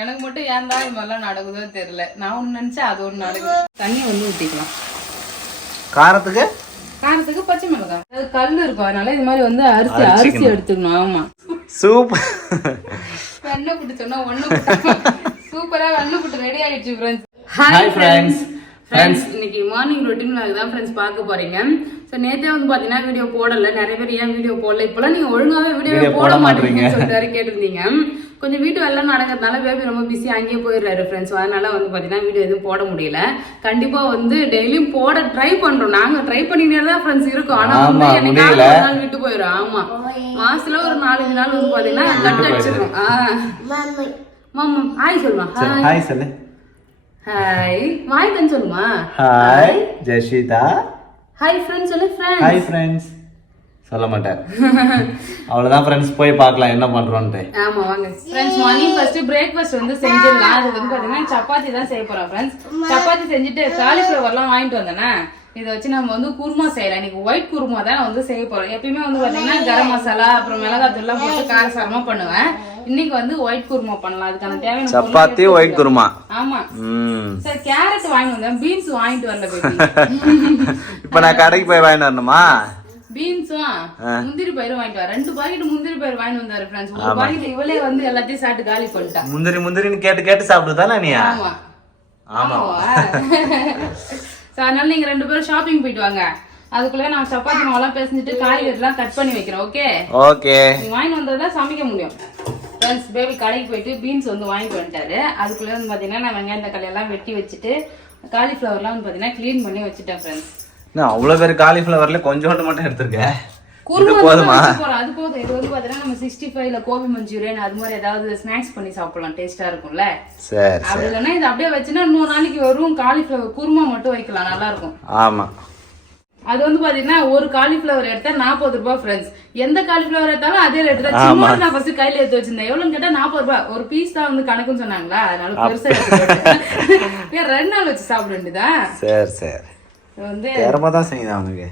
எனக்கு மட்டும் ஏன் தான் இது மாதிரிலாம் நடக்குதோ தெரியல. நான் ஒன்று நினச்சா அது ஒன்று நடக்குது. தண்ணி வந்து ஊற்றிக்கலாம். காரத்துக்கு பச்சை மிளகாய். அது கல் இருக்கும், அதனால இது மாதிரி வந்து அரிசி எடுத்துக்கணும். ஆமா, சூப்பர். வெண்ணெய் புட்டு சொன்னா ஒண்ணு சூப்பரா வெண்ணெய் புட்டு ரெடி ஆயிடுச்சு ஃப்ரெண்ட்ஸ். ஹாய் ஃப்ரெண்ட்ஸ், இன்னைக்கு மார்னிங் ரொட்டீன் vlog தான் ஃப்ரெண்ட்ஸ் பார்க்க போறீங்க. ஸோ நேற்றே வந்து பார்த்தீங்கன்னா வீடியோ போடல. நிறைய பேர் ஏன் வீடியோ போடல, இப்போலாம் நீங்கள் ஒழுங்காகவே வீடியோ போட மாட்டீங்கன்னு சொல்லிட்டு கேட்டிருந்தீங்க. கொஞ்சம் வீட்டு வேலை நடக்கிறதுனால பேபி ரொம்ப பிஸி அங்கேயே போயிடுறாரு ஃப்ரெண்ட்ஸ். அதனால வந்து பார்த்தீங்கன்னா வீடியோ எதுவும் போட முடியல. கண்டிப்பாக வந்து டெய்லியும் போட ட்ரை பண்ணுறோம். நாங்கள் ட்ரை பண்ணினே தான் ஃப்ரெண்ட்ஸ் இருக்கோம். ஆனால் வந்து எனக்கு ஒரு நாள் விட்டு போயிடும். ஆமாம், மாசத்துல ஒரு 4-5 நாள் வந்து பார்த்தீங்கன்னா கட் அடிச்சிடும். மாமா ஹாய் சொல்லுமா. ஹாய் சொல்லு. ஹாய் வாய் தான் சொல்லுமா. ஹாய் ஜெஷிதா. ஹாய் ஃப்ரெண்ட்ஸ் சொல்லு. ஹாய் ஃப்ரெண்ட்ஸ் சொல்ல மாட்டேன். அவ்வளவுதான் ஃப்ரெண்ட்ஸ், போய் பார்க்கலாம் என்ன பண்றோம்னு. ஆமா வாங்க ஃப்ரெண்ட்ஸ், மார்னிங் ஃபர்ஸ்ட் பிரேக்ஃபாஸ்ட் வந்து செஞ்சிடலாம். அது வந்து பாத்தீங்கன்னா சப்பாத்தி தான் செய்ய போறோம் ஃப்ரெண்ட்ஸ். சப்பாத்தி செஞ்சுட்டு காலிஃபிளவர்லாம் வாங்கிட்டு வந்தேன்னா இதை வச்சு நம்ம வந்து குருமா செய்யலாம். இன்னைக்கு ஒயிட் குருமா தான் வந்து செய்ய போறோம். எப்பயுமே வந்து பாத்தீங்கன்னா கரம் மசாலா அப்புறம் மிளகாத்தூள் எல்லாம் போட்டு காரசாரமா பண்ணுவேன். இன்னைக்கு வந்து ஒயிட் குருமா பண்ணலாம். அதுக்கான தேவையான சப்பாத்தி ஒயிட் குருமா. ஆமா சார், கேரட் வாங்கிட்டு வந்தேன், பீன்ஸ் வாங்கிட்டு வரல பேபி. இப்ப நான் கடைக்கு போய் வாங்கிட்டு வரணுமா? பீன்ஸும் முந்திரி பயிரும் வாங்கிட்டு வர. 2 பாக்கெட் முந்திரி பயிர் வாங்கிட்டு வந்தாரு ஃப்ரெண்ட்ஸ். ஒரு பாக்கெட் இவளே வந்து எல்லாத்தையும் சாப்பிட்டு காலி பண்ணிட்டா. முந்திரின்னு கேட்டு சாப்பிடுதானே நீ? ஆமா ஆமா. அதனால நீங்க 2 பேரும் ஷாப்பிங் போயிட்டு வாங்க. அதுக்குள்ள நான் சப்பாத்தி மாவெல்லாம் பேசிட்டு காய்கறி எல்லாம் கட் பண்ணி வைக்கிறேன். ஓகே, நீங்க வாங்கிட்டு வந்ததான் சமைக்க முடியும் ஃப்ரெண்ட்ஸ். பேபி கடைக்கு போயிட்டு பீன்ஸ் வந்து வாங்கிட்டு வந்துட்டாரு. அதுக்குள்ள வந்து பாத்தீங்கன்னா நான் வெங்காயம் தக்காளி எல்லாம் வெட்டி வச்சுட்டு காலிஃபிளவர்லாம் வந்து பாத்தீங்கன்னா கிளீன் பண்ணி வச்சுட்டேன் ஃப்ரெண்ட்ஸ். அவ்வளவு பேர் காலிஃபிளவர்ல கொஞ்சோண்டு மட்டும் எடுத்திருக்கேன். போதுமா? அது போதும். இது வந்து பாத்தீங்கன்னா நம்ம 65ல கோபி மஞ்சூரியன் அது மாதிரி ஏதாவது ஸ்நாக்ஸ் பண்ணி சாப்பிடலாம், டேஸ்டா இருக்கும்ல. சரி, அப்படி இல்லைன்னா இது அப்படியே வச்சுன்னா இன்னொரு நாளைக்கு வரும். காலிஃபிளவர் குருமா மட்டும் வைக்கலாம், நல்லா இருக்கும். ஆமா, அது வந்து பாத்தீங்கன்னா ஒரு காலிஃபிளவர் எடுத்தா 40 ரூபாய் ஃப்ரெண்ட்ஸ். எந்த காலிஃபிளவர் எடுத்தாலும் அதே ரேட் தான். சும்மா நான் ஃபர்ஸ்ட் கையில எடுத்து வச்சிருந்தேன். எவ்வளவுன்னு கேட்டா 40 ரூபாய். ஒரு பீஸ் தான் வந்து கணக்குன்னு சொன்னாங்களா, அதனால பெருசா எடுத்து 2 நாள் வச்சு சாப்பிட வேண்டியதான். சரி வந்து தான் செய்யுது அவனுக்கு.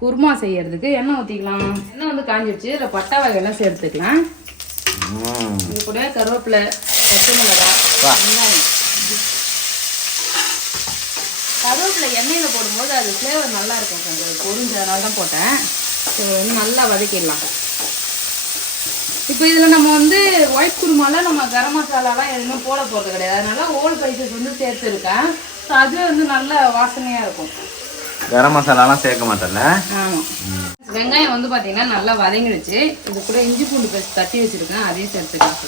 குருமா செய்யறதுக்கு எண்ணெய் ஊத்திக்கலாம். எண்ணெய் வந்து காஞ்சிடுச்சு. இதுல பட்டை வகையெல்லாம் சேர்த்துக்கலாம். இது கூட கருவேப்பிலை, பச்சை மிளகாய், வெங்காயம். கருவேப்பிலை எண்ணெயில போடும்போது அது ஃப்ளேவர் நல்லா இருக்கும். கொஞ்சம் பொரிஞ்சதுனால தான் போட்டேன். இது வந்து நல்லா வதக்கிடலாம். இப்போ இதில் நம்ம வந்து ஒயிட் குருமால நம்ம கரம் மசாலாலாம் எதுவுமே போட போகிறது கிடையாது. அதனால ஓல் ஸ்பைசஸ் வந்து சேர்த்துருக்கேன். ஸோ அதுவே வந்து நல்ல வாசனையாக இருக்கும். கரம் மசாலாலாம் சேர்க்க மாட்டேன்ல. ஆமாம். வெங்காயம் வந்து பார்த்தீங்கன்னா நல்லா வதங்கிடுச்சு. இது கூட இஞ்சி பூண்டு பேஸ்ட் தட்டி வச்சுருக்கேன், அதையும் சேர்த்துக்கலாம்.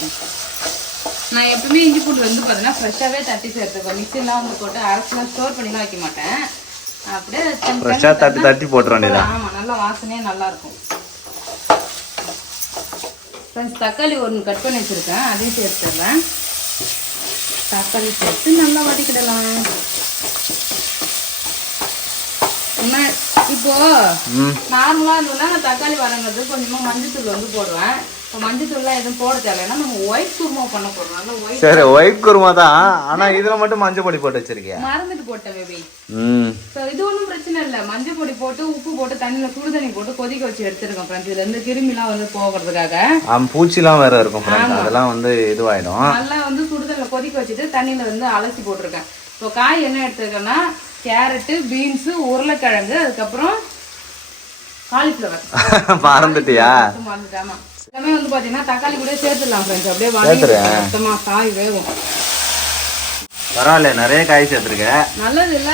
நான் எப்பவுமே இஞ்சி பூண்டு வந்து பார்த்தீங்கன்னா ஃப்ரெஷ்ஷாகவே தட்டி சேர்த்துக்கேன். மிக்சிலாம் வந்து போட்டு அரைச்சிலாம் ஸ்டோர் பண்ணிலாம் வைக்க மாட்டேன். அப்படியே ஃப்ரெஷ்ஷாக தட்டி போட்டுற வேண்டியதான். ஆமாம், நல்லா வாசனையாக நல்லாயிருக்கும். ஃப்ரெண்ட்ஸ், தக்காளி 1 கட் பண்ணி வச்சுருக்கேன், அதையும் சேர்த்துடுறேன். தக்காளி சேர்த்து நல்லா வதக்கிடலாம். இப்போ நார்மலா இருந்ததுன்னா நான் தக்காளி வதங்கிறது கொஞ்சமா மஞ்சத்தூள் வந்து போடுவேன். இப்போ மஞ்சத்தூள்லாம் எதுவும் போட தேவைன்னா நம்ம ஒயிட் குருமா பண்ண போடுறோம். சரி, ஒயிட் குருமா தான். ஆனா இதுல மட்டும் மஞ்சள் பொடி போட்டு வச்சிருக்கேன். மறந்துட்டு போட்டேன் பேபி. இது ஒன்றும் பிரச்சனை இல்லை. மஞ்சள் பொடி போட்டு உப்பு போட்டு தண்ணியில சுடு தண்ணி போட்டு கொதிக்க வச்சு எடுத்துருக்கோம் ஃப்ரெண்ட்ஸ். இதுல இருந்து கிருமிலாம் வந்து போகிறதுக்காக. பூச்சிலாம் வேற இருக்கும், அதெல்லாம் வந்து இதுவாயிடும். நல்லா வந்து சுடுதண்ணில கொதிக்க வச்சுட்டு தண்ணியில வந்து அலசி போட்டிருக்கேன். இப்போ காய் என்ன எடுத்துருக்கேன்னா கேரட்டு, பீன்ஸ், உருளைக்கிழங்கு, அதுக்கப்புறம் காலிஃபிளவர். மறந்துட்டியா? மறந்துட்டாமா. எல்லாமே வந்து பாத்தீங்கன்னா தக்காளி கூட சேர்த்துடலாம் ஃப்ரெண்ட்ஸ். அப்படியே வதக்கிட்டோமா காய் வேகும். பரவாயில்ல, நிறைய காய் சேர்த்துருக்கேன். நல்லது இல்ல?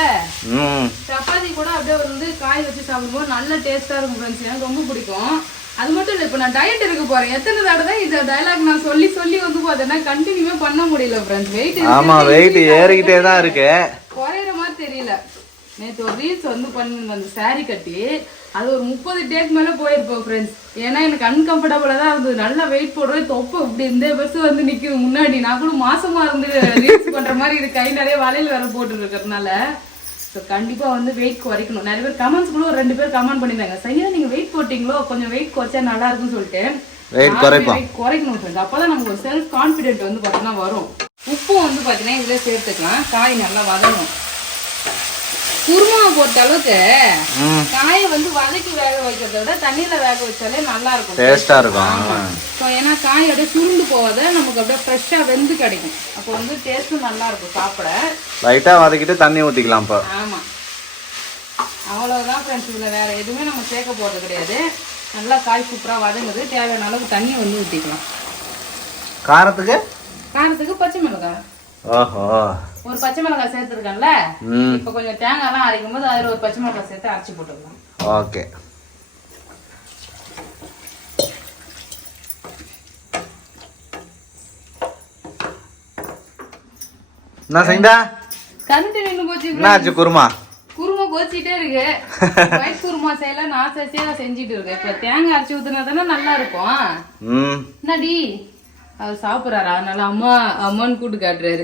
சப்பாத்தி கூட அப்படியே வந்து காய் வச்சு சாப்பிடும்போது நல்ல டேஸ்டா இருக்கும் ஃப்ரெண்ட்ஸ். எனக்கு ரொம்ப பிடிக்கும். அது மட்டும் இல்லை, இப்போ நான் டயட் இருக்க போறேன். எத்தனை தடவை தான் இந்த டைலாக் நான் சொல்லி வந்து பார்த்தேன்னா கண்டினியூவே பண்ண முடியல ஃப்ரெண்ட்ஸ். வெயிட் ஏறிக்கிட்டே தான் இருக்கு, குறையிற மாதிரி தெரியல. நேற்று ஒரு ரீல்ஸ் வந்து பண்ணிருந்தேன், அந்த சாரி கட்டி. அது ஒரு 30 டேக்கு மேலே போயிருப்போம் ஃப்ரெண்ட்ஸ். ஏன்னா எனக்கு அன்கம்ஃபர்டபுளாக தான் இருந்தது. நல்லா வெயிட் போடுறது, தொப்பு இப்படி இந்த பஸ் வந்து நிற்குது முன்னாடி. நான் கூட மாசமா இருந்து ரீல்ஸ் பண்ற மாதிரி இது கை நிறைய வலையில் வேற போட்டு இருக்கிறதுனால. ஸோ கண்டிப்பாக வந்து வெயிட் குறைக்கணும். நிறைய பேர் கமெண்ட்ஸ் கூட ஒரு 2 பேர் கமெண்ட் பண்ணியிருந்தாங்க, சரியா நீங்கள் வெயிட் போட்டிங்களோ, கொஞ்சம் வெயிட் குறைச்சா நல்லா இருக்குன்னு சொல்லிட்டு. வெயிட் குறைக்கணும் ஃப்ரெண்ட்ஸ். அப்போதான் நமக்கு ஒரு செல்ஃப் கான்ஃபிடென்ட் வந்து பார்த்தீங்கன்னா வரும். உப்பும் வந்து பார்த்தீங்கன்னா இதில் சேர்த்துக்கலாம். காய் நல்லா வதங்கும். குருமாவை பொறுத்த அளவுக்கு காயை வந்து வதக்கி வேக வைக்கிறத விட தண்ணியில வேக வச்சாலே நல்லா இருக்கும், டேஸ்டா இருக்கும். ஸோ ஏன்னா காய் அப்படியே சுருண்டு போகாத நமக்கு அப்படியே ஃப்ரெஷ்ஷா வெந்து கிடைக்கும். அப்போ வந்து டேஸ்ட்டும் நல்லா இருக்கும் சாப்பிட. லைட்டா வதக்கிட்டு தண்ணி ஊத்திக்கலாம் இப்போ. ஆமா, அவ்வளவுதான் ஃப்ரெண்ட்ஸ். இதுல வேற எதுவுமே நம்ம சேர்க்க போறது கிடையாது. நல்லா காய் சூப்பரா வதங்குது. தேவையான அளவுக்கு தண்ணி வந்து ஊத்திக்கலாம். காரத்துக்கு பச்சை மிளகாய். ஓஹோ, ஒரு பச்சை மிளகாய் சேர்த்துருக்கேன்ல, இப்ப கொஞ்சம் தேங்காய்லாம் அரைக்கும் போது அதுல ஒரு பச்சை மிளகாய் சேர்த்து அரைச்சி போட்டுக்கலாம். ஓகே. என்ன செய்தா? கரண்ட் நின்று போச்சு. என்னாச்சு? குருமா கோச்சிட்டே இருக்கு. ஒயிட் குருமா செய்யலாம் நான் செஞ்சுட்டு இருக்கேன். இப்ப தேங்காய் அரைச்சி ஊத்துனா தானே நல்லா இருக்கும். என்னடி அவர் சாப்பிட்றாரு, அதனால அம்மா அம்மான்னு கூட்டு காட்டுறாரு.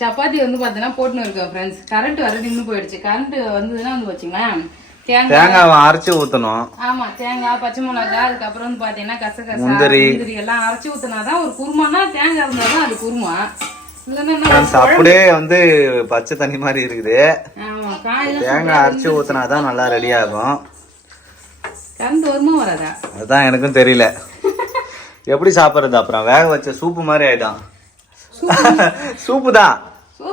சப்பாத்தி வந்து பாத்தீங்கன்னா போட்டுன்னு இருக்கேன் ஃப்ரெண்ட்ஸ். கரண்ட் வர நின்று போயிடுச்சு. கரண்ட் வந்ததுன்னா வந்து வச்சுங்களேன் தேங்காய் அரைச்சி ஊத்தணும். ஆமா, தேங்காய் பச்சை மிளகாய் அதுக்கப்புறம் வந்து பாத்தீங்கன்னா கசகசா முந்திரி எல்லாம் அரைச்சி ஊத்துனாதான் ஒரு குருமானா. தேங்காய் இருந்தாதான் அது குருமா. அப்படியே வந்து பச்சை தண்ணி மாதிரி இருக்குது. தேங்காய் அரைச்சி ஊத்தினாதான் நல்லா ரெடி ஆகும். கரண்ட் வருமா வராதா அதுதான் எனக்கும் தெரியல. எப்படி சாப்பிடுறது? அப்புறம் வேக வச்ச சூப்பு மாதிரி ஆயிடும். சூப்பு தான்,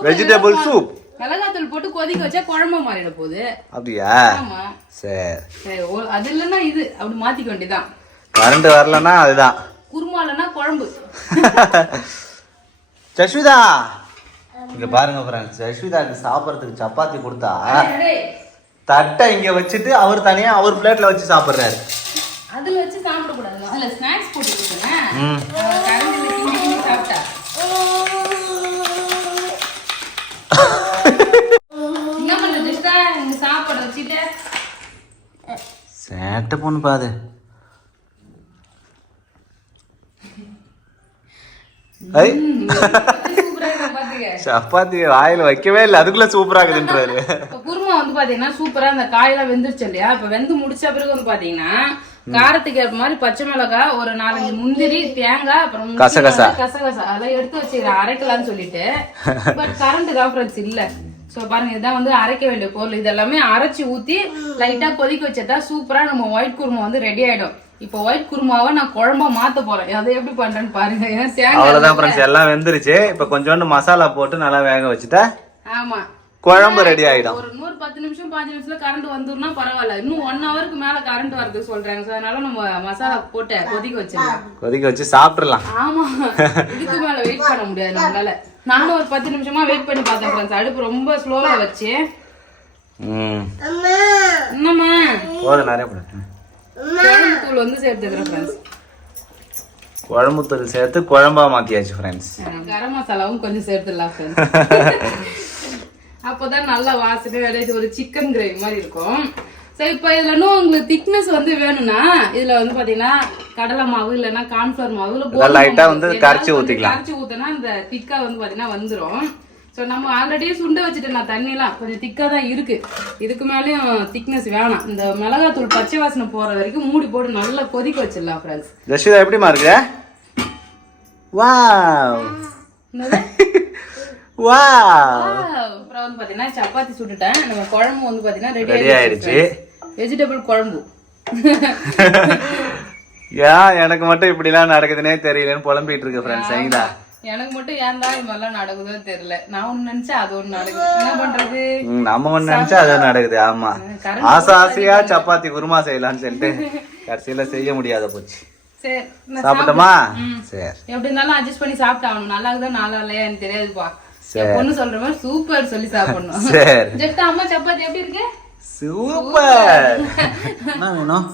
வெஜிடபிள் சூப். மிளகாத்தூள் போட்டு கொதிக்க வச்சா குழம்பு மாறிட போகுது. அப்படியா? சரி, அது இல்லன்னா இது அப்படி மாத்திக்க வேண்டியதான். கரண்ட் வரலன்னா அதுதான் குருமா, இல்லைன்னா குழம்பு. சஷ்விதா இங்க பாருங்க ஃப்ரெண்ட்ஸ், சஷ்விதாக்கு சாப்பிட்றதுக்கு சப்பாத்தி கொடுத்தா தட்டை இங்க வச்சுட்டு அவர் தனியா அவர் பிளேட்ல வச்சு சாப்பிடுறாரு. அதுல வச்சு சாப்பிட கூடாது, அதுல ஸ்நாக்ஸ் போட்டு கொடுத்தேன். கரண்டில கிண்டி கிண்டி சாப்பிட்டா. என்ன பண்ற திஷ்டா? இங்க சாப்பாடு வச்சுட்டு சேட்டை பொண்ணு பாது. சப்பாத்தி வாயில வைக்கவே இல்லை, அதுக்குள்ள சூப்பரா இருக்குன்றாரு. குருமா வந்து பாத்தீங்கன்னா சூப்பரா அந்த காயெல்லாம் வெந்துருச்சு இல்லையா? இப்ப வெந்து முடிச்ச பிறகு வந்து பாத்தீங்கன்னா காரத்துக்கு ஏற்ப மாதிரி பச்சை மிளகாய், ஒரு 4-5 முந்திரி, தேங்காய், அப்புறம் கசகசா அதெல்லாம் எடுத்து வச்சுக்கிறேன் அரைக்கலாம்னு சொல்லிட்டு. பட் கரண்ட் கான்ஃபரன்ஸ் இல்ல. சோ பாருங்க, இதுதான் வந்து அரைக்க வேண்டிய பொருள். இதெல்லாமே அரைச்சி ஊத்தி லைட்டா கொதிக்க வச்சதா சூப்பரா நம்ம ஒயிட் குருமா வந்து ரெடி ஆயிடும். இப்போ ஒயிட் குருமாவை நான் குழம்பா மாத்த போறேன். அதை எப்படி பண்றேன்னு பாருங்க. அவ்வளவுதான் ஃப்ரெண்ட்ஸ், எல்லாம் வெந்துருச்சு. இப்ப கொஞ்சோண்டு மசாலா போட்டு நல்லா வேக வச்சுட்டா ஆமா குழம்பு ரெடி ஆயிடும். ஒரு 10 நிமிஷம் 5 நிமிஷத்துல கரண்ட் வந்துருன்னா பரவாயில்ல. இன்னும் 1 ஹவருக்கு மேல கரண்ட் வரது சொல்றாங்க. அதனால நம்ம மசாலா போட்டு கொதிக்க வச்சிடலாம். கொதிக்க வச்சு சாப்பிடலாம். ஆமா, இதுக்கு மேல வெயிட் பண்ண முடியாது நம்மளால. நானும் ஒரு 10 நிமிஷமா வெயிட் பண்ணி பார்த்தேன் ஃப்ரெண்ட்ஸ். அடுப்பு ரொம்ப ஸ்லோவா வச்சு. என்னம்மா போதும், நிறைய போடு. குழம்பு தூள் வந்து சேர்த்துக்கிறேன் ஃப்ரெண்ட்ஸ். குழம்பு தூள் சேர்த்து குழம்பா மாத்தியாச்சு ஃப்ரெண்ட்ஸ். கரம் மசாலாவும் கொஞ்சம் சேர்த்துடலாம் ஃப்ரெண்ட்ஸ். அப்போதான் நல்லா வாசனை வேலையை ஒரு சிக்கன் கிரேவி மாதிரி இருக்கும். சரி, இப்போ இதுல இன்னும் உங்களுக்கு திக்னஸ் வந்து வேணும்னா இதுல வந்து பாத்தீங்கன்னா கடலை மாவு இல்லைன்னா கார்ன்ஃபிளவர் மாவு லைட்டா வந்து கரைச்சி ஊத்திக்கலாம். கரைச்சி ஊத்தினா இந்த திக்கா வந்து பாத்தீங்கன்னா வந்துரும். ஸோ நம்ம ஆல்ரெடியே சுண்ட வச்சுட்டு நான் தண்ணியெல்லாம் கொஞ்சம் திக்கா தான் இருக்கு. இதுக்கு மேலேயும் திக்னஸ் வேணாம். இந்த மிளகாத்தூள் பச்சை வாசனை போற வரைக்கும் மூடி போட்டு நல்லா கொதிக்க வச்சிடலாம் ஃப்ரெண்ட்ஸ். ஜெஷிதா எப்படிமா இருக்கு? Wow wow. அப்புறம் வந்து பாத்தீங்கன்னா சப்பாத்தி சுட்டுட்டேன். நம்ம குழம்பு வந்து பாத்தீங்கன்னா ரெடி ஆயிடுச்சு. வெஜிடபிள் குழம்பு. ஏன் எனக்கு மட்டும் இப்படி எல்லாம் நடக்குதுன்னே தெரியலன்னு புலம்பிட்டு இருக்கு ஃப்ரெண்ட்ஸ். சரிங்களா? எனக்கு மட்டும் ஏன் தான் இது மாதிரிலாம் நடக்குதோ தெரியல. நான் ஒண்ணு நினைச்சா அது ஒண்ணு நடக்குது. என்ன பண்றது? நம்ம ஒண்ணு நினைச்சா அது நடக்குது. ஆமா, ஆசையா சப்பாத்தி குருமா செய்யலாம்னு சொல்லிட்டு கடைசியில செய்ய முடியாத போச்சு. சரி, சாப்பிட்டோமா? சரி, எப்படி இருந்தாலும் அட்ஜஸ்ட் பண்ணி சாப்பிட்டாகணும். நல்லா இருக்குதா நல்லா இல்லையா எனக்கு தெரியாதுப்பா. பொண்ணு சொல்ற மாதிரி சூப்பர் சொல்லி சாப்பிடணும். சரி, ஜெஃப்டா அம்மா சப்பாத்தி எப்படி இருக்கு? சூப்பர். என்ன வேணும்?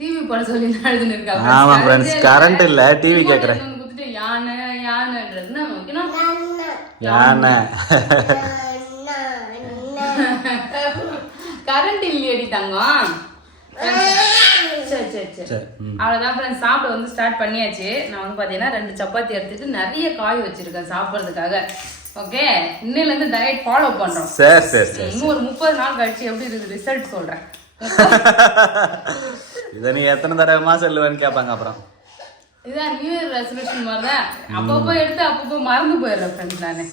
டிவி போட சொல்லி அழுதுன்னு இருக்காங்க. ஆமா ஃப்ரெண்ட்ஸ், கரண்ட் இல்ல, டிவி கேக்குறேன். குத்துட்டு யானை யானைன்றது யானை கரண்ட் இல்லையடி தங்கம். சரி அவ்வளவுதான் ஃப்ரெண்ட்ஸ், சாப்பிட வந்து ஸ்டார்ட் பண்ணியாச்சு. நான் வந்து பாத்தீங்கன்னா 2 சப்பாத்தி எடுத்துட்டு நிறைய காய் வச்சிருக்கேன் சாப்பிடுறதுக்காக. ஓகே, இன்னையில இருந்து டயட் ஃபாலோ பண்றோம். சரி இன்னும் ஒரு 30 நாள் கழிச்சு எப்படி இருக்கு ரிசல்ட் சொல்றேன். இதை நீ எத்தனை தடவைமா சொல்லுவேன்னு கேட்பாங்க. அப்புறம் இதான் நியூ இயர் ரெசல்யூஷன் மாதிரிதான் அப்பப்போ எடுத்து அப்பப்போ மறந்து போயிடுறேன் ஃப்ரெண்ட்ஸ் நானு.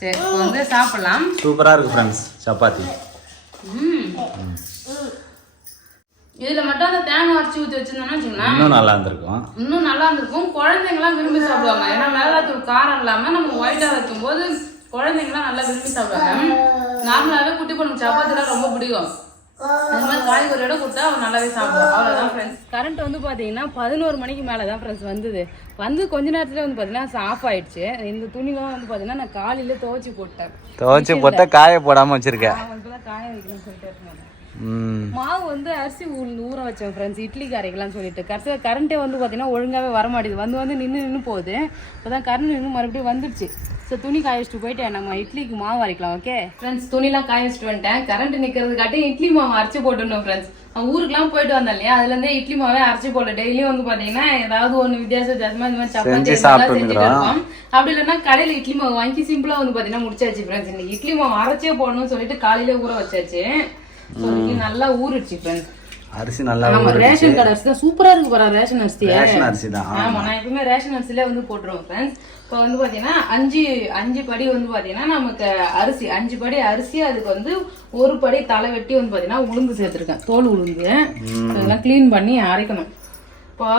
சரி இப்போ வந்து சாப்பிடலாம். சூப்பரா இருக்கு ஃப்ரெண்ட்ஸ் சப்பாத்தி. இதுல மட்டும் அந்த தேங்காய் அரைச்சி ஊற்றி வச்சிருந்தோம்னா வச்சுக்கோங்களேன் இன்னும் நல்லா இருந்திருக்கும். இன்னும் நல்லா இருந்திருக்கும். குழந்தைங்களாம் விரும்பி சாப்பிடுவாங்க. ஏன்னா மிளகாத்தூள் காரம் இல்லாம நம்ம ஒயிட்டா வைக்கும் போது குழந்தைங்களாம் நல்லா விரும்பி சாப்பிடுவாங்க. நார்மலாவே குட்டி பொண்ணு சப்பாத்திலாம் ரொம்ப பிடிக்கும். அந்த மாதிரி காய்கறியோட கொடுத்தா அவன் நல்லாவே சாப்பிடுவான். அவ்வளோதான் ஃப்ரெண்ட்ஸ். கரண்ட் வந்து பார்த்தீங்கன்னா 11 மணிக்கு மேலே தான் ஃப்ரெண்ட்ஸ் வந்தது. வந்து கொஞ்ச நேரத்துல வந்து பார்த்தீங்கன்னா ஆஃப் ஆயிடுச்சு. இந்த துணிலாம் வந்து பார்த்தீங்கன்னா நான் காலையில துவைச்சி போட்டேன். துவைச்சி போட்டா காய போடாம வச்சிருக்கேன். இப்பதான் காய வைக்கணும்னு சொல்லிட்டு இருக்கேன். மாவு வந்து அரிசி ஊற வச்சேன் ஃப்ரெண்ட்ஸ் இட்லிக்கு அரைக்கலாம்னு சொல்லிட்டு. கடைசியில் கரண்ட்டே வந்து பார்த்தீங்கன்னா ஒழுங்காகவே வரமாட்டேது. வந்து நின்று போகுது. இப்போ தான் கரண்ட் இன்னும் மறுபடியும் வந்துடுச்சு. ஸோ துணி காய வச்சுட்டு போயிட்டேன். நம்ம இட்லிக்கு மாவு அரைக்கலாம். ஓகே ஃப்ரெண்ட்ஸ், துணிலாம் காய வச்சுட்டு வந்துட்டேன். கரண்ட் நிற்கிறதுக்காட்டி இட்லி மாவு அரைச்சி போட்டுடணும் ஃப்ரெண்ட்ஸ். ஊருக்குலாம் போயிட்டு வந்தேன் இல்லையா, அதுலேருந்தே இட்லி மாவே அரைச்சி போடல. டெய்லியும் வந்து பார்த்தீங்கன்னா ஏதாவது ஒன்று வித்தியாசமா இந்த மாதிரி சப்பாத்தி செஞ்சுட்டு இருக்கோம். அப்படி இல்லைன்னா கடையில் இட்லி மாவு வாங்கி சிம்பிளாக வந்து பார்த்தீங்கன்னா முடிச்சாச்சு ஃப்ரெண்ட்ஸ். இன்னைக்கு இட்லி மாவு அரைச்சே போடணும்னு சொல்லிட்டு காலையில ஊற வச்சாச்சு. நல்லா ஊறிடுச்சு ஃப்ரெண்ட்ஸ். அரிசி நல்லா ரேஷன் கடை அரிசி தான் சூப்பரா இருக்கு பாரு. ரேஷன் அரிசி ரேஷன் அரிசி தான். ஆமா, நான் எப்பவுமே ரேஷன் அரிசியில வந்து போட்டுருவோம் ஃப்ரெண்ட்ஸ். இப்போ வந்து பாத்தீங்கன்னா அஞ்சு படி வந்து பாத்தீங்கன்னா நமக்கு அரிசி 5 படி அரிசி. அதுக்கு வந்து 1 படி தலை வெட்டி வந்து பாத்தீங்கன்னா உளுந்து சேர்த்திருக்கேன். தோல் உளுந்து அதெல்லாம் கிளீன் பண்ணி அரைக்கணும். இப்போ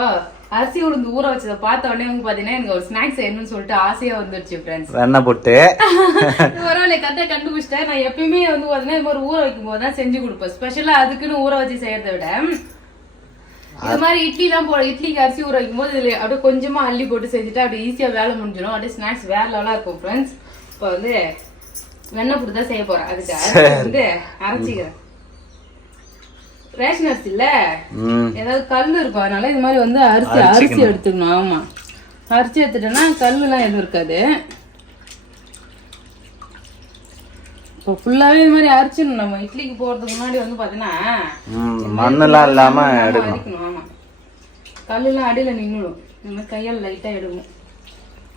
அரிசி உளுந்து ஊற வச்சதை பார்த்த உடனே வந்து பாத்தீங்கன்னா எனக்கு ஒரு ஸ்நாக்ஸ் வேணும்னு சொல்லிட்டு ஆசையா வந்துருச்சு ஃப்ரெண்ட்ஸ். வெண்ணெய் போட்டு பரவாயில்ல, கரெக்டா கண்டுபிடிச்சிட்டேன். நான் எப்பயுமே வந்து பாத்தீங்கன்னா இது மாதிரி ஊற வைக்கும் போது தான் செஞ்சு கொடுப்பேன். ஸ்பெஷலா அதுக்குன்னு ஊற வச்சு செய்யறதை விட இது மாதிரி இட்லிக்கு அரிசி ஊற வைக்கும் போது இதுல அப்படியே கொஞ்சமா அள்ளி போட்டு செஞ்சுட்டு அப்படியே ஈஸியா வேலை முடிஞ்சிடும். அப்படியே ஸ்நாக்ஸ் வேற லெவலா இருக்கும் ஃப்ரெண்ட்ஸ். இப்போ வந்து வெண்ணெய் போட்டு தான் செய்ய போறேன். அதுக்கு அரிசி வந்து அரைச்சிக்கிறேன். ரேஷன் அரிசி இல்ல ஏதாவது கல் இருக்கும், அதனால இது மாதிரி வந்து அரிசி எடுத்துக்கணும். ஆமா, அரிசி எடுத்துட்டோம்னா கல்லுலாம் எதுவும் இருக்காது. இப்போ ஃபுல்லாவே இது மாதிரி அரைச்சிடணும். நம்ம இட்லிக்கு போறதுக்கு முன்னாடி வந்து பாத்தீங்கன்னா மண்ணெல்லாம் இல்லாம எடுக்கணும். ஆமா, கல்லுலாம் அடியில நின்னுடும். இந்த மாதிரி கையால் லைட்டா எடுக்கணும்.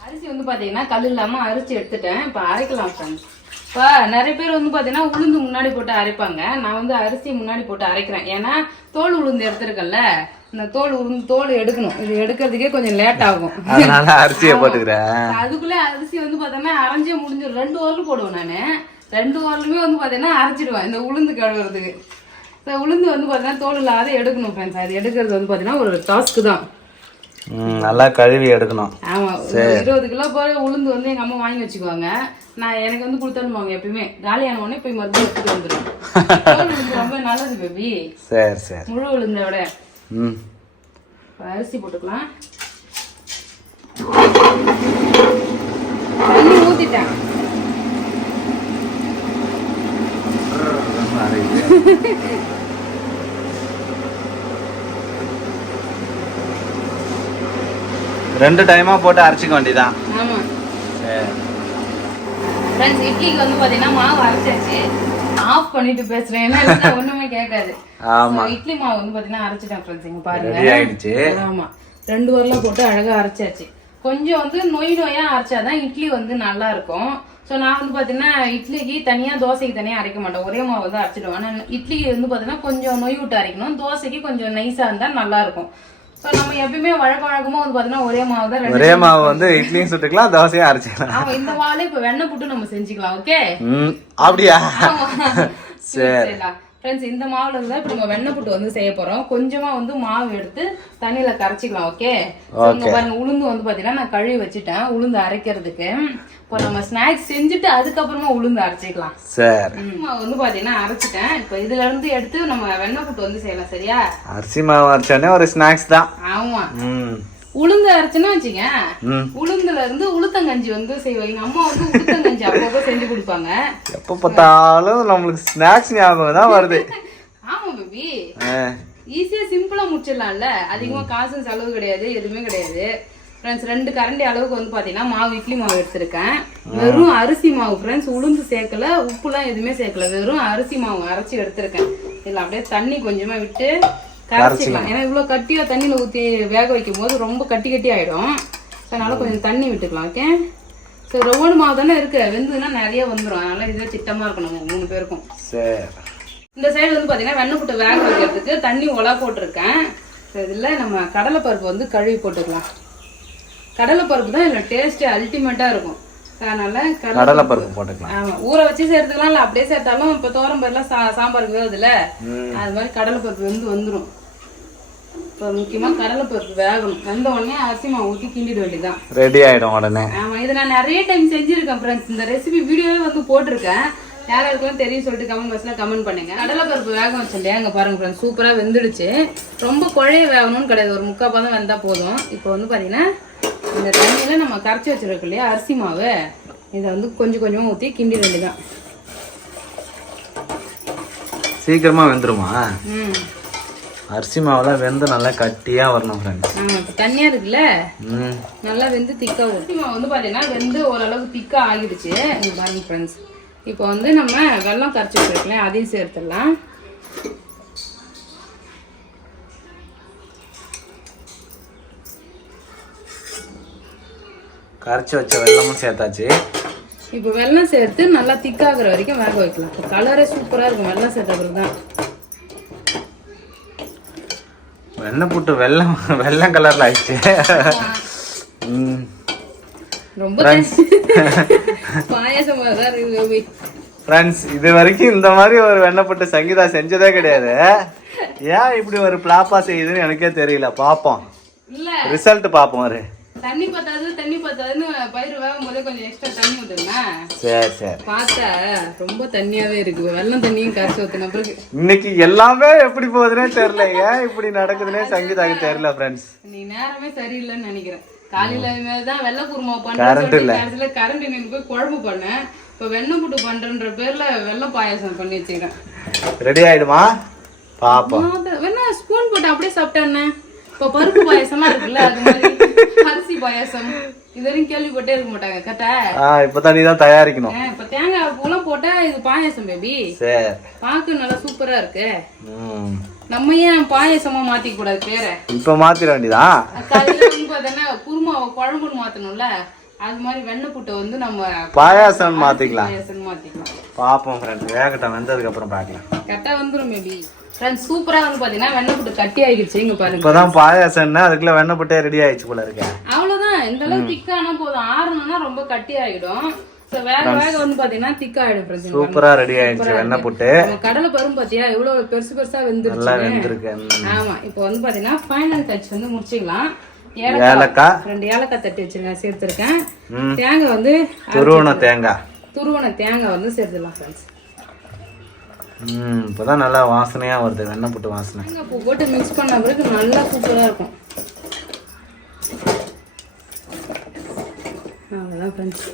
அரிசி வந்து பாத்தீங்கன்னா கல் இல்லாம அரிசி எடுத்துட்டேன். இப்ப அரைக்கலாம் ஃப்ரெண்ட்ஸ். இப்போ நிறைய பேர் வந்து பாத்தீங்கன்னா உளுந்து முன்னாடி போட்டு அரைப்பாங்க. நான் வந்து அரிசி முன்னாடி போட்டு அரைக்கிறேன். ஏன்னா தோல் உளுந்து எடுத்துருக்கேன்ல, இந்த தோல் எடுக்கணும். இது எடுக்கிறதுக்கே கொஞ்சம் லேட் ஆகும். அதனால அரிசியை போட்டுக்கிறேன். அதுக்குள்ள அரிசி வந்து பாத்தீங்கன்னா அரைஞ்சே முடிஞ்சு 2 வாரம் போடுவேன் நானு. 2 வாரலுமே வந்து பாத்தீங்கன்னா அரைச்சிடுவேன் இந்த உளுந்து கழுவுறதுக்கு. உளுந்து வந்து பாத்தீங்கன்னா தோல் இல்லாத எடுக்கணும் ஃப்ரெண்ட்ஸ். அது எடுக்கிறது வந்து பாத்தீங்கன்னா ஒரு டாஸ்க் தான். நல்லா கழுவி எடுக்கணும். ஆமா, 20 கிலோ போல உளுந்து வந்து எங்க அம்மா வாங்கி வச்சுக்குவாங்க. நான் எனக்கு வந்து கொடுத்துருவாங்க. எப்பயுமே காலியான உடனே போய் மறுபடியும் எடுத்துட்டு வந்துடுவேன். ரொம்ப நல்லது பேபி. சரி சரி. முழு உளுந்த விட அரிசி போட்டுக்கலாம். தண்ணி ஊத்திட்டேன். ரெண்டு டைமா போட்டு அரைச்சிக்க வேண்டியதான். ஆமா ஃப்ரெண்ட்ஸ், இட்லிக்கு வந்து பாத்தீங்கன்னா மாவு அரைச்சாச்சு. ஆஃப் பண்ணிட்டு பேசுறேன், ஏன்னா ஒண்ணுமே கேட்காது. ஆமா, இட்லி மாவு வந்து பாத்தீங்கன்னா அரைச்சிட்டேன் ஃப்ரெண்ட்ஸ். இங்க பாருங்க ரெடி ஆயிடுச்சு. ஆமா, 2 வரலாம் போட்டு அழகா அரைச்சாச்சு. கொஞ்சம் வந்து நொய்யா அரைச்சாதான் இட்லி வந்து நல்லா இருக்கும். ஸோ நான் வந்து பாத்தீங்கன்னா இட்லிக்கு தனியா தோசைக்கு தனியா அரைக்க மாட்டேன். ஒரே மாவு வந்து அரைச்சிடுவேன். ஆனால் இட்லிக்கு வந்து பாத்தீங்கன்னா கொஞ்சம் நொய் விட்டு அரைக்கணும். தோசைக்கு கொஞ்சம் நைஸா இருந்தா நல்லா இருக்கும். ஸோ நம்ம எப்பயுமே வழக்கமா வந்து பாத்தீங்கன்னா ஒரே மாவு தான். ஒரே மாவு வந்து இட்லியும் சுட்டுக்கலாம், தோசையும் அரைச்சிக்கலாம். ஆமா, இந்த மாவுல இப்ப வெண்ணெய் போட்டு நம்ம செஞ்சுக்கலாம். ஓகே, அப்படியா? சரி ஃப்ரெண்ட்ஸ், இந்த மாவுல இருந்தா இப்ப நம்ம வெண்ணெய் புட்டு வந்து செய்ய போறோம். கொஞ்சமா வந்து மாவு எடுத்து தண்ணியில கரைச்சிக்கலாம். ஓகே, பாருங்க உளுந்து வந்து பாத்தீங்கன்னா நான் கழுவி வச்சுட்டேன் உளுந்து அரைக்கிறதுக்கு. இப்போ நம்ம ஸ்நாக்ஸ் செஞ்சுட்டு அதுக்கப்புறமா உளுந்து அரைச்சிக்கலாம். சரி, மாவு வந்து பாத்தீங்கன்னா அரைச்சிட்டேன். இப்போ இதுல இருந்து எடுத்து நம்ம வெண்ணெய் புட்டு வந்து செய்யலாம். சரியா? அரிசி மாவு அரைச்சானே ஒரு ஸ்நாக்ஸ் தான். ஆமா, உளுந்து அரைச்சுன்னா வச்சுங்க, உளுந்துல இருந்து உளுத்தங்கஞ்சி வந்து செய்வாங்க. எங்க அம்மா வந்து உளுத்தங்கஞ்சி அப்பப்போ செஞ்சு கொடுப்பாங்க. எப்ப பார்த்தாலும் நம்மளுக்கு ஸ்நாக்ஸ் ஞாபகம் தான் வருது. ஆமா பேபி, ஈஸியா சிம்பிளா முடிச்சிடலாம்ல. அதிகமா காசும் செலவு கிடையாது, எதுவுமே கிடையாது. ஃப்ரெண்ட்ஸ், 2 கரண்டி அளவுக்கு வந்து பாத்தீங்கன்னா மாவு இட்லி மாவு எடுத்திருக்கேன். வெறும் அரிசி மாவு ஃப்ரெண்ட்ஸ், உளுந்து சேர்க்கல, உப்புலாம் எதுவுமே சேர்க்கல. வெறும் அரிசி மாவு அரைச்சி எடுத்திருக்கேன். இதுல அப்படியே தண்ணி கொஞ்சமா விட்டு கரைச்சிக்கலாம். ஏன்னா இவ்வளவு கட்டியா தண்ணியில ஊத்தி வேக வைக்கும் போது ரொம்ப கட்டி ஆயிடும். அதனால கொஞ்சம் தண்ணி விட்டுக்கலாம். ஓகே, சரி. ரவுண்டு மாவு தானே இருக்கு, வெந்ததுன்னா நிறைய வந்துடும். அதனால இதுவே திட்டமா இருக்கணும் 3 பேருக்கும். சரி, இந்த சைடு வந்து பாத்தீங்கன்னா வெண்ணெய் புட்டை வேக வைக்கிறதுக்கு தண்ணி ஒலா போட்டிருக்கேன். இதுல நம்ம கடலை பருப்பு வந்து கழுவி போட்டுக்கலாம். கடலைப்பருப்பு தான் இதில் டேஸ்ட்டு அல்டிமேட்டாக இருக்கும். அதனால கடலைப்பருப்பு போட்டுக்கலாம். ஆமாம், ஊற வச்சு சேர்த்துக்கலாம், இல்லை அப்படியே சேர்த்தாலும் இப்போ துவரம்பருலாம் சாம்பாருக்கு வேகுதுல்ல, அது மாதிரி கடலைப்பருப்பு வந்துடும். இப்போ முக்கியமாக கடலைப்பருப்பு வேகணும். வெந்த உடனே அரிசி மாவு ஊற்றி கிண்டிட வேண்டியதான், ரெடி ஆகிடும் உடனே. ஆமாம், இதை நான் நிறைய டைம் செஞ்சுருக்கேன் ஃப்ரெண்ட்ஸ். இந்த ரெசிபி வீடியோவே வந்து போட்டிருக்கேன். யாராருக்கும் தெரியும் சொல்லிட்டு கமெண்ட் பாக்ஸில் கமெண்ட் பண்ணுங்க. கடலைப்பருப்பு வேக வச்சேன் இல்லையா, அங்கே பாருங்க ஃப்ரெண்ட்ஸ், சூப்பராக வெந்துடுச்சு. ரொம்ப குழைய வேகணும்னு கிடையாது, ஒரு 3/4 பதம் வெந்தால் போதும். இப்போ வந்து பார்த்தீங்கன்னா இந்த தண்ணியில் நம்ம கரைச்சி வச்சுருக்கோம் இல்லையா அரிசி மாவு, இதை வந்து கொஞ்சம் கொஞ்சமாக ஊற்றி கிண்டி வேண்டியதான். சீக்கிரமா வெந்துருமா? அரிசி மாவுலாம் வெந்து நல்லா கட்டியா வரணும் ஃப்ரெண்ட்ஸ். இப்போ தண்ணியாக இருக்குல்ல, நல்லா வெந்து திக்காக. அரிசி மாவு வந்து பார்த்தீங்கன்னா வெந்து ஓரளவுக்கு திக்காக ஆகிடுச்சு. இங்கே பாருங்க ஃப்ரெண்ட்ஸ், இப்போ வந்து நம்ம வெல்லம் கரைச்சி வச்சுருக்கோம், அதையும் சேர்த்துடலாம். கரைச்சி வச்ச வெல்லமும் சேர்த்தாச்சு. இப்போ வெல்லம் சேர்த்து நல்லா திக்காகிற வரைக்கும் வேக வைக்கலாம். இப்போ கலரே சூப்பராக இருக்கும் வெல்லம் சேர்த்த பிறகு தான். வெண்ணெய் புட்டு வெல்லம் கலர்ல ஆயிடுச்சு. ரொம்ப பாயாசமா தான் இருக்கு ஃப்ரெண்ட்ஸ். இது வரைக்கும் இந்த மாதிரி ஒரு வெண்ணெய் புட்டு சங்கீதா செஞ்சதே கிடையாது. ஏன் இப்படி ஒரு பிளாப்பா செய்யுதுன்னு எனக்கே தெரியல. பாப்போம், இல்ல ரிசல்ட் பாப்போம். ஒரு தண்ணி பத்தாதுன்னு பயிர் வேகும் போதே கொஞ்சம் எக்ஸ்ட்ரா தண்ணி ஊத்துங்க. சரி சரி. பார்த்தா ரொம்ப தண்ணியாவே இருக்கு. வெள்ளம் தண்ணியும் கரைச்சி ஊத்தின பிறகு இன்னைக்கு எல்லாமே எப்படி போகுதுன்னே தெரியல. ஏன் இப்படி நடக்குதுன்னே சங்கீதாக்கு தெரியல ஃப்ரெண்ட்ஸ். நீ நேரமே சரியில்லைன்னு நினைக்கிறேன். காலையில தான் வெள்ளை குருமா பண்ண கரண்ட் நின்று போய் குழம்பு பண்ணேன். இப்ப வெண்ணெய் புட்டு பண்றன்ற பேர்ல வெள்ளை பாயாசம் பண்ணி வச்சுக்கிறேன். ரெடி ஆயிடுமா பாப்போம். வேணா ஸ்பூன் போட்டு அப்படியே சாப்பிட்டேன்னு. இப்ப பருப்பு பாயாசம்லாம் இருக்குல்ல, அது மாதிரி அரிசி பாயாசம் இது வரைக்கும் கேள்விப்பட்டே இருக்க மாட்டாங்க. கரெக்டா? இப்பதான் நீ தான் தயாரிக்கணும். இப்ப தேங்காய் பூலாம் போட்டா இது பாயாசம் பேபி. சரி, பாக்கு நல்லா சூப்பரா இருக்கு. நம்ம ஏன் பாயாசமா மாத்திக்க கூடாது பேரை? இப்ப மாத்திர வேண்டியதா? குருமா குழம்புன்னு மாத்தணும்ல, அது மாதிரி வெண்ணெய் புட்டை வந்து நம்ம பாயாசம் மாத்திக்கலாம். பாப்போம் ஃப்ரெண்ட்ஸ், வேகட்டும், வெந்ததுக்கு அப்புறம் பார்க்கலாம். கரெக்டா வந்துரும் மேபி ஃப்ரெண்ட்ஸ். சூப்பரா வந்து பாத்தீங்கன்னா வெண்ணெய் புட்டு கட்டி ஆயிடுச்சு. இங்க பாருங்க, இப்பதான் பாயாசம்னா அதுக்குள்ள வெண்ணெய் புட்டே ரெடி ஆயிடுச்சு போல இருக்கு. அவ்வளவுதான், இந்த அளவு திக்கானா போதும். ஆறணும்னா ரொம்ப கட்டி ஆயிடும். வேக வேக வந்து பாத்தீங்கன்னா திக்கா ஆயிடும் ஃப்ரெண்ட்ஸ். சூப்பரா ரெடி ஆயிடுச்சு வெண்ணெய் புட்டு. கடலை பருப்பு பாத்தியா எவ்வளவு பெருசு பெருசா வெந்துருச்சு. ஆமா, இப்போ வந்து பாத்தீங்கன்னா ஃபைனல் டச் வந்து முடிச்சுக்கலாம். ஏலக்காய் 2 ஏலக்காய் தட்டி வச்சிருக்கேன், சேர்த்திருக்கேன். தேங்காய் வந்து துருவன தேங்காய் வந்து சேர்த்துலாம் ஃப்ரெண்ட்ஸ். இப்பதான் நல்லா வாசனையா வருது வெண்ணெய் புட்டு வாசனை. பூ போட்டு மிக்ஸ் பண்ண பிறகு நல்லா சூப்பரா இருக்கும். அவ்வளவுதான் ஃப்ரெண்ட்ஸ்,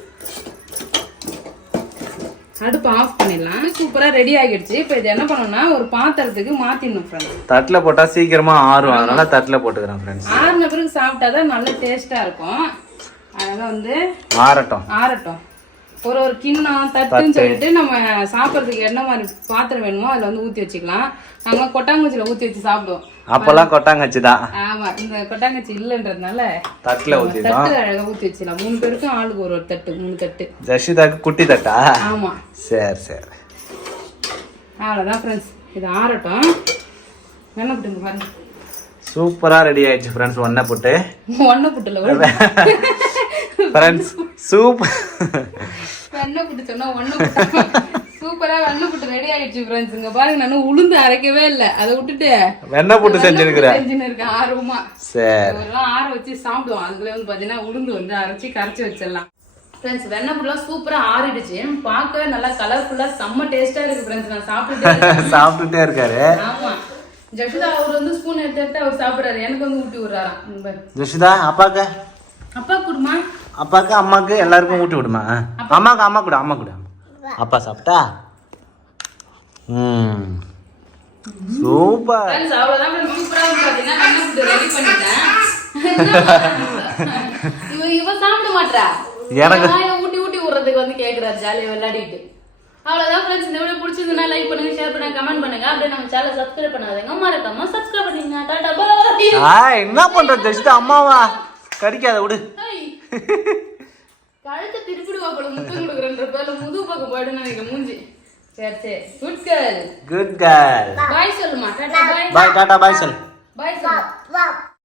அடுப்பு ஆஃப் பண்ணிடலாம். சூப்பரா ரெடி ஆகிடுச்சு. இப்போ இது என்ன பண்ணணும்னா ஒரு பாத்திரத்துக்கு மாத்திடணும் ஃப்ரெண்ட்ஸ். தட்டுல போட்டா சீக்கிரமா ஆறும், அதனால தட்டுல போட்டுக்கிறேன் ஃப்ரெண்ட்ஸ். ஆறுன பிறகு சாப்பிட்டாதான் நல்ல டேஸ்டா இருக்கும். அதனால வந்து ஆறட்டும். ஒரு கிண்ணம் தட்டுன்னு சொல்லிட்டு நம்ம சாப்பிட்றதுக்கு என்ன மாதிரி பாத்திரம் வேணுமோ அதுல வந்து ஊத்தி வச்சுக்கலாம். நம்ம கொட்டாங்குச்சியில ஊத்தி வச்சு சாப்பிடுவோம். அப்பெல்லாம் கொட்டாங்கச்சி தான். ஆமா, இந்த கொட்டாங்கச்சி இல்லன்றதுனால தட்டுல அழகா ஊத்தி வச்சுக்கலாம். 3 பேருக்கும் ஆளுக்கு ஒரு தட்டு, 3 தட்டு. ஜஷிதாக்கு குட்டி தட்டா? ஆமா. சரி. அவ்வளவுதான் ஃப்ரெண்ட்ஸ், இது ஆறட்டும். வெண்ணெய் புட்டுங்க பாருங்க, சூப்பரா ரெடி ஆயிடுச்சு ஃப்ரெண்ட்ஸ். வெண்ணெய் புட்டுல ஃப்ரெண்ட்ஸ் சூப்பர் வெண்ணெய் புட்டு சொன்னா சூப்பரா வெண்ணெய் புட்டு ரெடி ஆயிடுச்சு ஃப்ரெண்ட்ஸ். இங்க பாருங்க, நான் உளுந்து அரைக்கவே இல்லை, அதை விட்டுட்டு வெண்ணெய் புட்டு செஞ்சுருக்கேன் ஆர்வமா. சரி, ஆற வச்சு சாப்பிடுவோம். அதுக்குள்ள வந்து பாத்தீங்கன்னா உளுந்து வந்து அரைச்சி கரைச்சி வச்சிடலாம் ஃப்ரெண்ட்ஸ். வெண்ணெய் புட்டுலாம் சூப்பரா ஆறிடுச்சு. பார்க்கவே நல்லா கலர்ஃபுல்லா செம்ம டேஸ்டா இருக்கு ஃப்ரெண்ட்ஸ். நான் சாப்பிட்டுட்டே இருக்காரு. ஆமா, ஜஷிதா அவர் வந்து ஸ்பூன் எடுத்து அவர் சாப்பிடுறாரு, எனக்கு வந்து ஊட்டி விடுறாராம். ஜஷிதா அப்பா குடுமா, அப்பாக்கு அம்மாக்கு எல்லாருக்கும் ஊட்டி விடுமா. அம்மா கூட அப்பா சாப்பிட்டா. சூப்பர். அவ்வளவுதான், சூப்பரா பாத்தீங்கன்னா வெண்ணெய் புட்டு ரெடி பண்ணிட்டேன். இவ சாப்பிட மாட்டா, எனக்கு ஊட்டி விடுறதுக்கு வந்து கேக்குறாரு, ஜாலியா விளையாடிட்டு. அவ்வளவுதான் ஃப்ரெண்ட்ஸ், இந்த வீடியோ பிடிச்சிருந்தா லைக் பண்ணுங்க, ஷேர் பண்ணுங்க, கமெண்ட் பண்ணுங்க. அப்படியே நம்ம சேனலை சப்ஸ்கிரைப் பண்ணாதீங்க, மறக்காம சப்ஸ்கிரைப் பண்ணுங்க. டாடா பாய். என்ன பண்ற ஜெஸ்ட் அம்மாவா கடிக்காத விடு. கழுத்தை திருப்பிடுவா போல, முத்தம் கொடுக்குறன்ற பேர்ல முது பக்கம் போயிடுன்னு நினைக்கிறேன் மூஞ்சி. சரி, குட் கேர்ள். பாய் சொல்லுமா. டாடா பாய். டாடா பாய் சொல்லு. பாய் சொல்லு.